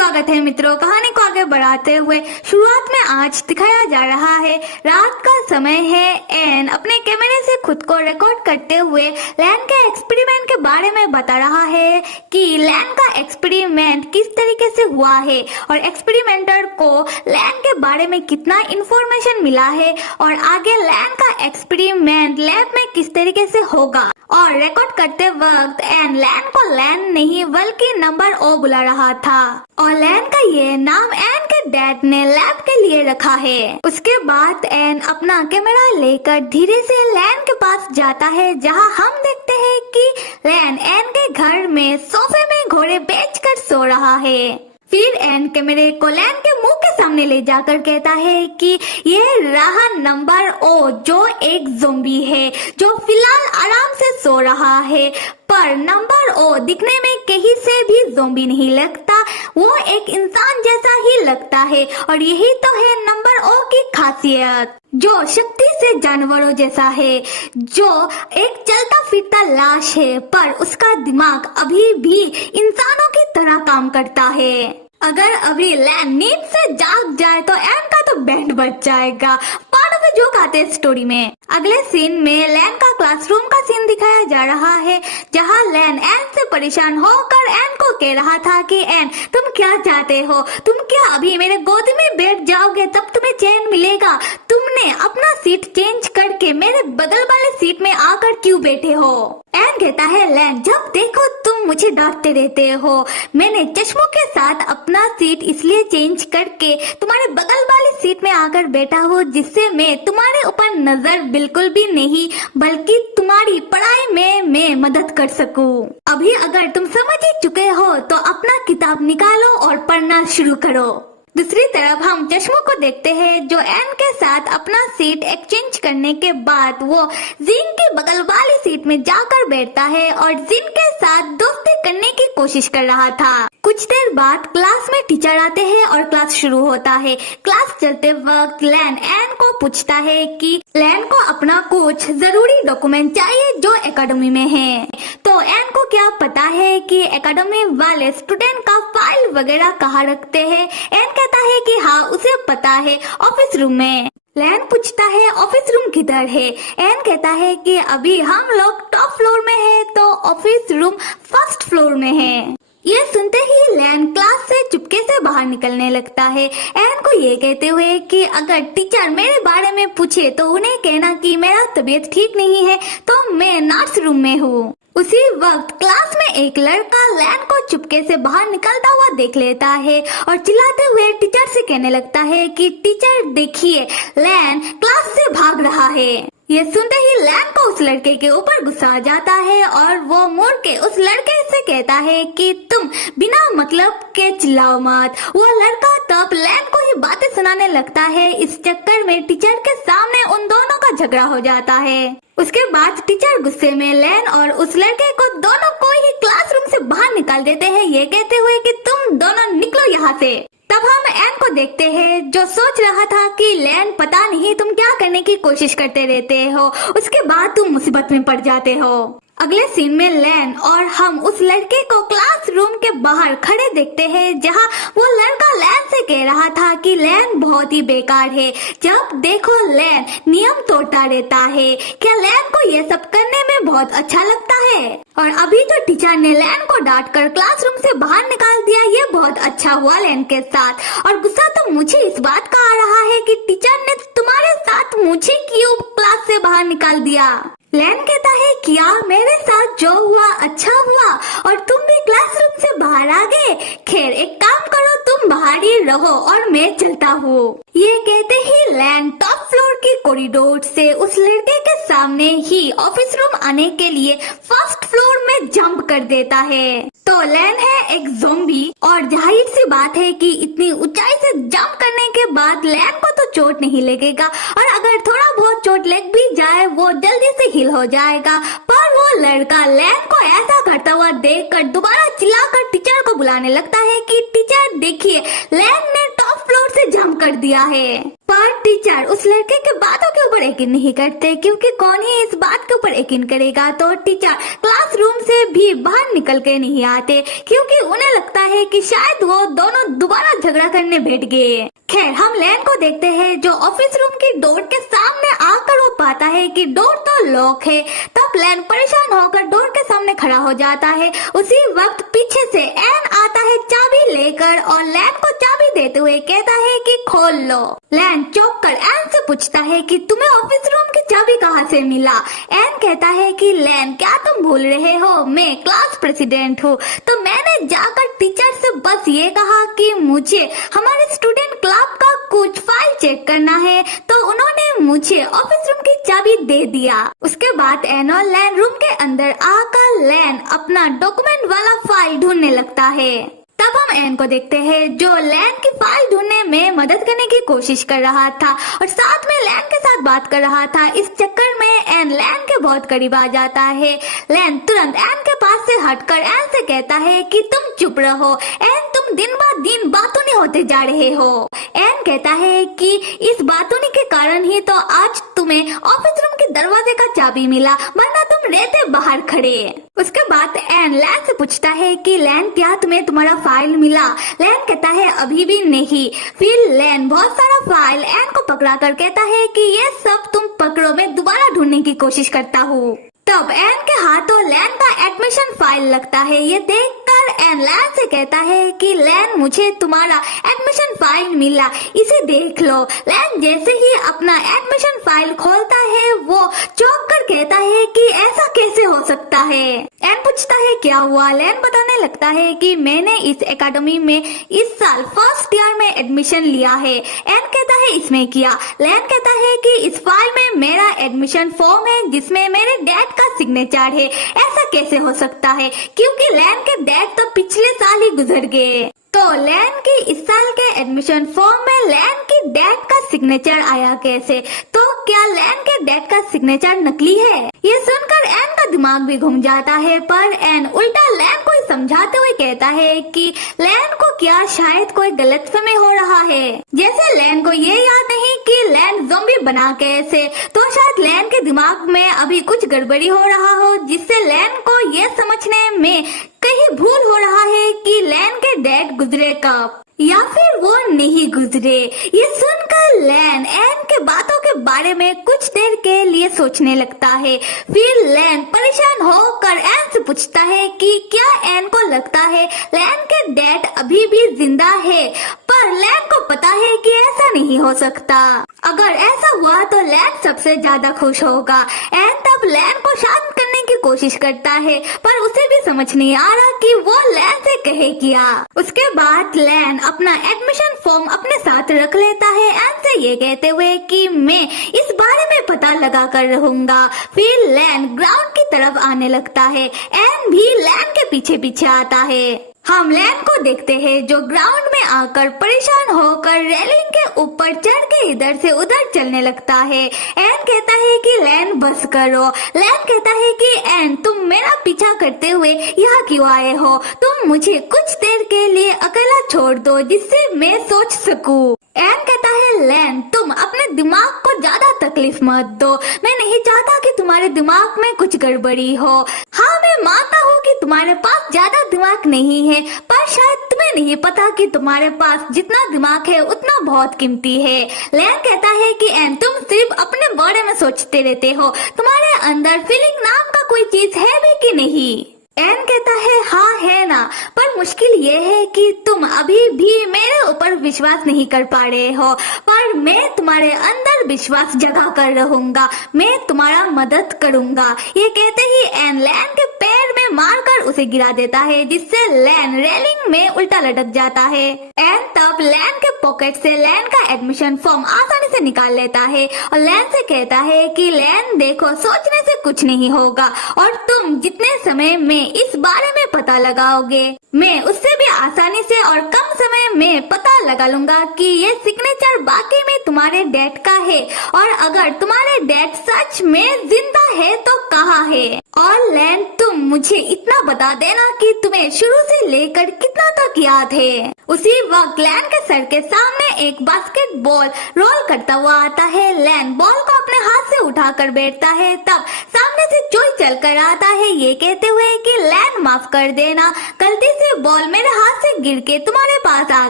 स्वागत है मित्रों। कहानी को आगे बढ़ाते हुए शुरुआत में आज दिखाया जा रहा है रात का समय है। एन अपने कैमरे से खुद को रिकॉर्ड करते हुए लैन के एक्सपेरिमेंट के बारे में बता रहा है कि लैन का एक्सपेरिमेंट किस तरीके से हुआ है और एक्सपेरिमेंटर को लैन के बारे में कितना इंफॉर्मेशन मिला है और आगे लैन का एक्सपेरिमेंट लैब में किस तरीके से होगा। और रिकॉर्ड करते वक्त एन लैन को लैन नहीं बल्कि नंबर ओ बुला रहा था और लैन का ये नाम एन के डैड ने लैब के लिए रखा है। उसके बाद एन अपना कैमरा लेकर धीरे से लैन के पास जाता है, जहां हम देखते हैं कि लैन एन के घर में सोफे में घोड़े बेचकर सो रहा है। फिर एन कैमरे को लैन के मुंह के सामने ले जाकर कहता है कि ये रहा नंबर ओ, जो एक ज़ोंबी है जो फिलहाल आराम से सो रहा है, पर नंबर ओ दिखने में कहीं से भी ज़ोंबी नहीं लगता, वो एक इंसान जैसा ही लगता है। और यही तो है नंबर ओ की खासियत, जो शक्ति से जानवरों जैसा है, जो एक चलता फिरता लाश है, पर उसका दिमाग अभी भी इंसानों की तरह काम करता है। अगर अभी लैन नींद से जाग जाए तो एन का तो बैंड बज जाएगा। पार्ट ऑफ जोक आते हैं स्टोरी में। अगले सीन में लैन का क्लासरूम का सीन दिखाया जा रहा है, जहां लैन एन से परेशान होकर एन को कह रहा था कि एन तुम क्या चाहते हो, तुम क्या अभी मेरे गोद में बैठ जाओगे तब तुम्हें चैन मिलेगा, तुमने अपना सीट चेंज करके मेरे बगल वाले सीट में आकर क्यों बैठे हो। एन कहता है लैन जब देखो तुम मुझे डांटते रहते हो, मैंने चश्मों के साथ अपना सीट इसलिए चेंज करके तुम्हारे बगल वाली सीट में आकर बैठा हूँ, जिससे मैं तुम्हारे ऊपर नजर बिल्कुल भी नहीं बल्कि तुम्हारी पढ़ाई में मैं मदद कर सकूं। अभी अगर तुम समझ ही चुके हो तो अपना किताब निकालो और पढ़ना शुरू करो। दूसरी तरफ हम चश्मों को देखते हैं, जो एन के साथ अपना सीट एक्सचेंज करने के बाद वो जिन की बगल वाली सीट में जाकर बैठता है और जिन के साथ दोस्ती करने की कोशिश कर रहा था। कुछ देर बाद क्लास में टीचर आते हैं और क्लास शुरू होता है। क्लास चलते वक्त लैन एन को पूछता है कि लैन को अपना कुछ जरूरी डॉक्यूमेंट चाहिए जो एकेडमी में है। तो एन को क्या पता है कि एकेडमी वाले स्टूडेंट का फाइल वगैरह कहाँ रखते हैं। एन कहता है कि हाँ उसे पता है, ऑफिस रूम में। लैन पूछता है ऑफिस रूम किधर है। एन कहता है कि अभी हम लोग टॉप फ्लोर में है तो ऑफिस रूम फर्स्ट फ्लोर में है। ये सुनते ही लैन क्लास से चुपके से बाहर निकलने लगता है, एन को ये कहते हुए कि अगर टीचर मेरे बारे में पूछे तो उन्हें कहना कि मेरा तबीयत ठीक नहीं है तो मैं नर्स रूम में हूँ। उसी वक्त क्लास में एक लड़का लैन को चुपके से बाहर निकलता हुआ देख लेता है और चिल्लाते हुए टीचर से कहने लगता है कि टीचर देखिए लैन क्लास से भाग रहा है। ये सुनते ही लैन को उस लड़के के ऊपर गुस्सा आ जाता है और वो मुड़ के उस लड़के से कहता है कि तुम बिना मतलब के चिल्लाओ मत। वो लड़का तब लैन को ही बातें सुनाने लगता है। इस चक्कर में टीचर के सामने उन दोनों का झगड़ा हो जाता है। उसके बाद टीचर गुस्से में लैन और उस लड़के को दोनों को ही क्लासरूम से बाहर निकाल देते हैं, ये कहते हुए कि तुम दोनों निकलो यहाँ से। तब हम एन को देखते हैं, जो सोच रहा था कि लैन पता नहीं तुम क्या करने की कोशिश करते रहते हो, उसके बाद तुम मुसीबत में पड़ जाते हो। अगले सीन में लैन और हम उस लड़के को क्लासरूम के बाहर खड़े देखते हैं, जहां वो लड़का लैन से कह रहा था कि लैन बहुत ही बेकार है, जब देखो लैन नियम तोड़ता रहता है। क्या लैन को ये सब करने में बहुत अच्छा लगता है? और अभी जो टीचर ने लैन को डांट कर क्लासरूम से बाहर निकाल दिया, ये बहुत अच्छा हुआ लैन के साथ। और गुस्सा तो मुझे इस बात का आ रहा है कि टीचर ने तुम्हारे साथ मुझे क्यों क्लास से बाहर निकाल दिया। लैन कहता है क्या मेरे साथ जो हुआ अच्छा हुआ और तुम भी क्लासरूम से बाहर आ गए। खैर एक काम करो, तुम बाहर ही रहो और मैं चलता हूँ। ये कहते ही लैन टॉप फ्लोर की कॉरिडोर से उस लड़के के सामने ही ऑफिस रूम आने के लिए फर्स्ट फ्लोर में जंप कर देता है। तो लैन है एक ज़ोंबी और जाहिर सी बात है कि इतनी ऊंचाई से जंप करने के बाद लैन को तो चोट नहीं लगेगा और अगर थोड़ा बहुत चोट लग भी जाए वो जल्दी से हिल हो जाएगा। पर वो लड़का लैन को ऐसा करता हुआ देखकर दोबारा चिल्लाकर टीचर को बुलाने लगता है कि टीचर देखिए लैन ने टॉप फ्लोर से से जम कर दिया है। पर टीचर उस लड़के के बातों के ऊपर यकीन नहीं करते, क्योंकि कौन ही इस बात के ऊपर यकीन करेगा। तो टीचर क्लासरूम से भी बाहर निकल के नहीं आते, क्योंकि उन्हें लगता है कि शायद वो दोनों दोबारा झगड़ा करने बैठ गए। खैर, हम लैन को देखते हैं जो ऑफिस रूम की डोर के सामने आकर वो पाता है कि डोर तो लॉक है। तब लैन परेशान होकर डोर के सामने खड़ा हो जाता है। उसी वक्त पीछे से एन आता है चाबी लेकर और लैन को चाबी देते हुए कहता है कि खोल लो। लैन चौंक कर एन से पूछता है कि तुम्हें ऑफिस रूम की चाबी कहाँ से मिला। एन कहता है कि लैन, क्या तुम भूल रहे हो, मैं क्लास प्रेसिडेंट हूँ। तो मैंने जाकर टीचर से बस ये कहा कि मुझे हमारे स्टूडेंट क्लब का कुछ फाइल चेक करना है, तो उन्होंने मुझे ऑफिस रूम की चाबी दे दिया। उसके बाद एन और लैन रूम के अंदर आकर लैन अपना डॉक्यूमेंट वाला फाइल ढूंढने लगता है। तब हम एन को देखते हैं जो लैन की फाइल ढूंढने में मदद करने की कोशिश कर रहा था और साथ में लैन के साथ बात कर रहा था। इस चक्कर में एन लैन के बहुत करीब आ जाता है। लैन तुरंत एन के पास से हटकर एन से कहता है कि तुम चुप रहो एन, तुम दिन ब दिन बातूनी होते जा रहे हो। एन कहता है कि इस बातूनी के कारण ही तो आज तुम्हें ऑफिस रूम के दरवाजे का चाबी मिला, वरना तुम रहते बाहर खड़े। उसके बाद एन लैन से पूछता है कि लैन, क्या तुम्हें तुम्हारा फाइल मिला। लैन कहता है अभी भी नहीं। फिर लैन बहुत सारा फाइल एन को पकड़ा कर कहता है कि ये सब तुम पकड़ो, मैं दोबारा ढूंढने की कोशिश करता हूँ। तब एन के हाथों लैन का एडमिशन फाइल लगता है। ये देखकर एन लैन से कहता है कि लैन, मुझे तुम्हारा एडमिशन फाइल मिला, इसे देख लो। लैन जैसे ही अपना एडमिशन फाइल खोलता है वो चौंक कर कहता है कि ऐसा कैसे हो सकता है। एन पूछता है क्या हुआ। लैन बताने लगता है कि मैंने इस एकेडमी में इस साल फर्स्ट ईयर में एडमिशन लिया है। एन कहता है इसमें किया। लैन कहता है कि इस फाइल में मेरा एडमिशन फॉर्म है जिसमें मेरे डैड का सिग्नेचर है। ऐसा कैसे हो सकता है, क्योंकि लैन के डैड तो पिछले साल ही गुजर गए। तो लैन की इस साल के एडमिशन फॉर्म में लैन की डैड का सिग्नेचर आया कैसे। तो क्या लैन के डैड का सिग्नेचर नकली है। ये सुनकर एन का दिमाग भी घूम जाता है, पर एन उल्टा लैन को समझाते हुए कहता है कि लैन को क्या शायद कोई गलतफहमी हो रहा है। जैसे लैन को ये याद नहीं कि लैन ज़ॉम्बी बना कैसे, तो शायद लैन के दिमाग में अभी कुछ गड़बड़ी हो रहा हो, जिससे लैन को ये समझने में कहीं भूल हो रहा है कि लैन के डैड गुजरे कब या फिर वो नहीं गुजरे। ये सुनकर लैन एन के बातों के बारे में कुछ देर के लिए सोचने लगता है। फिर लैन परेशान होकर एन से पूछता है कि क्या एन को लगता है लैन के डैड अभी भी जिंदा है। पर लैन को पता है कि ऐसा नहीं हो सकता। अगर ऐसा हुआ तो लैन सबसे ज्यादा खुश होगा। एन तब लैन को शांत करने की कोशिश करता है, पर उसे भी समझ नहीं आ रहा कि वो लैन से कहे क्या। उसके बाद लैन अपना एडमिशन फॉर्म अपने साथ रख लेता है, एन से ये कहते हुए कि मैं इस बारे में पता लगा कर रहूंगा। फिर लैन ग्राउंड की तरफ आने लगता है। एन भी लैन के पीछे पीछे आता है। हम लैन को देखते हैं जो ग्राउंड में आकर परेशान होकर रेलिंग के ऊपर चढ़ के इधर से उधर चलने लगता है। एन कहता है कि लैन बस करो। लैन कहता है कि एन, तुम मेरा पीछा करते हुए यहाँ क्यों आए हो। तुम मुझे कुछ देर के लिए अकेला छोड़ दो जिससे मैं सोच सकूं। एन कहता है लैन, तुम अपने दिमाग को ज्यादा तकलीफ मत दो। मैं नहीं चाहता कि तुम्हारे दिमाग में कुछ गड़बड़ी हो। हाँ, मैं मानता हूँ कि तुम्हारे पास ज्यादा दिमाग नहीं है, पर शायद तुम्हें नहीं पता कि तुम्हारे पास जितना दिमाग है उतना बहुत कीमती है। लैन कहता है कि एन, तुम सिर्फ अपने बारे में सोचते रहते हो। तुम्हारे अंदर फीलिंग नाम का कोई चीज है भी कि नहीं। एन कहता है हाँ है ना, पर मुश्किल ये है कि तुम अभी भी मेरे ऊपर विश्वास नहीं कर पा रहे हो, पर मैं तुम्हारे अंदर विश्वास जगा कर रहूंगा। मैं तुम्हारा मदद करूंगा। ये कहते ही एन लैन के पैर में मारकर उसे गिरा देता है, जिससे लैन रेलिंग में उल्टा लटक जाता है। एन तब लैन के पॉकेट से लैन का एडमिशन फॉर्म आसानी से निकाल लेता है और लैन से कहता है कि लैन देखो, सोचने से कुछ नहीं होगा और तुम जितने समय में इस बारे में पता लगाओगे, मैं उससे भी आसानी से और कम समय मैं पता लगा लूंगा कि ये सिग्नेचर बाकी में तुम्हारे डैड का है, और अगर तुम्हारे डैड सच में जिंदा है तो कहाँ है। और लैन, तुम मुझे इतना बता देना कि तुम्हें शुरू से लेकर कितना तक याद है। उसी वक्त लैन के सर के सामने एक बास्केटबॉल रोल करता हुआ आता है। लैन बॉल को अपने हाथ से उठाकर बैठता है, तब सामने से चोई चलकर आता है, ये कहते हुए कि लैन माफ कर देना, गलती से बॉल मेरे हाथ से गिर के तुम्हारे पास आ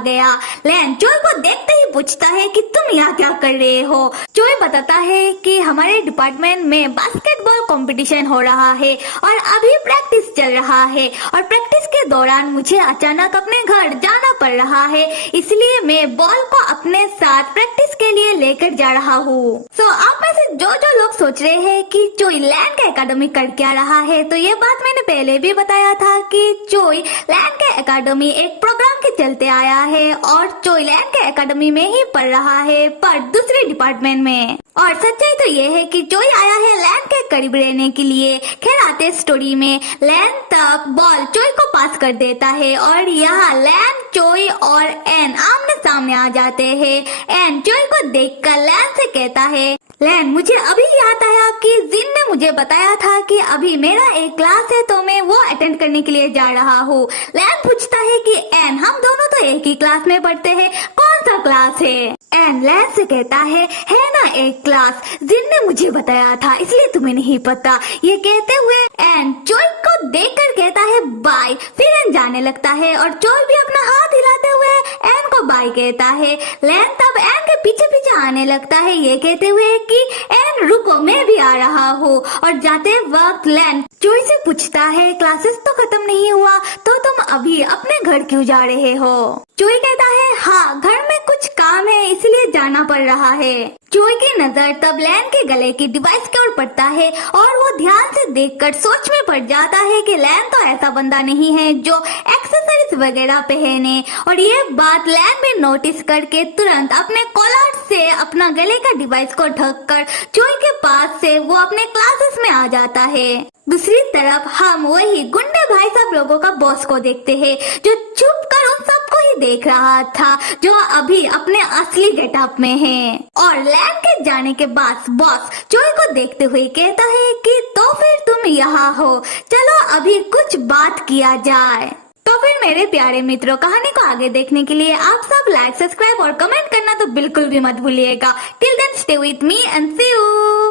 गया। लैन चोई को देखते ही पूछता है कि तुम यहाँ क्या कर रहे हो। चोई बताता है कि हमारे डिपार्टमेंट में बास्केटबॉल कंपटीशन हो रहा है और अभी प्रैक्टिस चल रहा है, और प्रैक्टिस के दौरान मुझे अचानक अपने घर जाना पड़ रहा है, इसलिए मैं बॉल को अपने साथ प्रैक्टिस के लिए लेकर जा रहा हूँ। आप में से जो लोग सोच रहे हैं कि चोई लैन के एकेडमी कर क्या रहा है, तो ये बात मैंने पहले भी बताया था कि चोई लैन के एकेडमी एक प्रोग्राम के चलते आया है, और चोई लैन के एकेडमी में ही पढ़ रहा है, पर दूसरे डिपार्टमेंट में। और सच्चाई तो ये है कि चोई आया है लैन के करीब रहने के लिए। खैर, आते स्टोरी में लैन तब बॉल चोई को पास कर देता है, और यहाँ लैन, चोई और एन आमने सामने आ जाते हैं। एन चोई को देखकर लैन से कहता है, लैन, मुझे अभी याद आया कि जिन ने मुझे बताया था कि अभी मेरा एक क्लास है, तो मैं वो अटेंड करने के लिए जा रहा हूँ। लैन पूछता है कि एन, हम दोनों तो एक ही क्लास में पढ़ते हैं, कौन सा क्लास है। एन लैन से कहता है ना एक क्लास, जिन ने मुझे बताया था, इसलिए तुम्हें नहीं पता। ये कहते हुए एन चोई को देखकर कहता है बाय, फिर एन जाने लगता है, और चोई भी अपना हाथ हिलाते हुए एन को बाय कहता है। लैन तब एन के पीछे पीछे आने लगता है, ये कहते हुए कि एन रुको, मैं भी आ रहा हूँ। और जाते वक्त लैन चोई से पूछता है, क्लासेस तो खत्म नहीं हुआ, तो तुम अभी अपने घर क्यों जा रहे हो। चोई कहता है, हाँ, घर में कुछ काम है, इसलिए जाना पड़ रहा है। चोई की नजर तब लैन के गले की डिवाइस की ओर पड़ता है, और वो ध्यान से देखकर सोच में पड़ जाता है कि लैन तो ऐसा बंदा नहीं है जो एक्सेसरीज वगैरह पहने। और ये बात लैन भी नोटिस करके तुरंत अपने कॉलर से अपना गले का डिवाइस को ढककर चोई के पास से वो अपने क्लासेस में आ जाता है। दूसरी तरफ हम वही गुंडे भाई साहब लोगों का बॉस को देखते हैं, जो चुप कर उन सबको ही देख रहा था, जो अभी अपने असली गेटअप में है। और लैन के जाने के बाद बॉस चोई को देखते हुए कहता है कि तो फिर तुम यहाँ हो, चलो अभी कुछ बात किया जाए। तो फिर मेरे प्यारे मित्रों, कहानी को आगे देखने के लिए आप सब लाइक, सब्सक्राइब और कमेंट करना तो बिल्कुल भी मत भूलिएगा। Till then stay with me and see you.